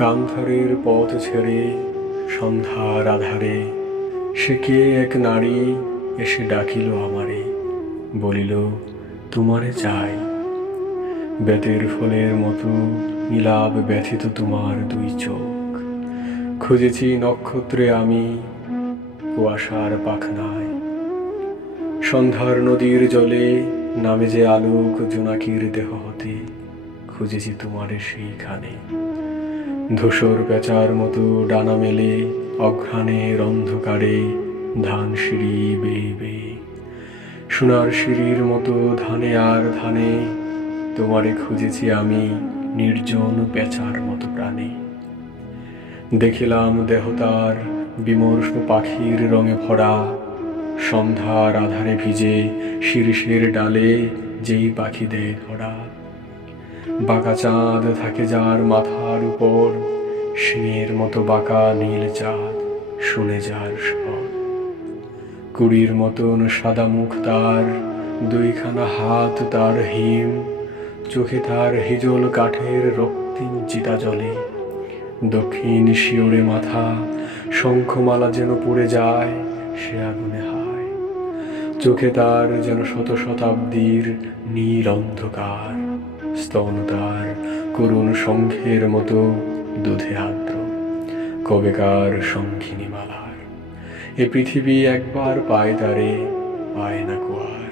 কান্ধারের পথ ছেড়ে সন্ধ্যার আধারে সে কে এক নারী এসে ডাকিল আমারে, বলিল তোমারে চাই। বেতের ফলের মতো নীলাভ ব্যথিত তোমার দুই চোখ, খুঁজেছি নক্ষত্রে আমি কুয়াশার পাখনায়। সন্ধ্যার নদীর জলে নামে যে আলোক জোনাকির দেহ হতে, খুঁজেছি তোমারে সেইখানে। ধূসর পেঁচার মতো ডানা মেলে অঘ্রাণের অন্ধকারে ধান সিঁড়ি বেয়ে বেয়ে, সোনার সিঁড়ির মতো ধানে আর ধানে তোমারে খুঁজেছি আমি নির্জন পেঁচার মতো প্রাণে। দেখিলাম দেহ তার বিমর্ষ পাখির রঙে ভরা, সন্ধ্যার আধারে ভিজে শিরীষের ডালে যেই পাখি দেয় ধরা। বাঁকা চাঁদ থাকে যার মাথার উপর, সিনের মতো বাঁকা নীল চাঁদ শুনে যার স্বর। কুড়ির মতন সাদা মুখ তার, দুইখানা হাত তার হিম, চোখে তার হিজল কাঠের রক্তিম চিতা জ্বলে। দক্ষিণ শিওরে মাথা, শঙ্খমালা যেন পুড়ে যায় সে আগুনে হায়। চোখে তার যেন শত শতাব্দীর নীল অন্ধকার, স্তন তার করুণ শঙ্খের মতো দুধে আর্দ্র, কবেকার শঙ্খিনী মালার। এ পৃথিবী একবার পায় তারে, পায় না কো আর।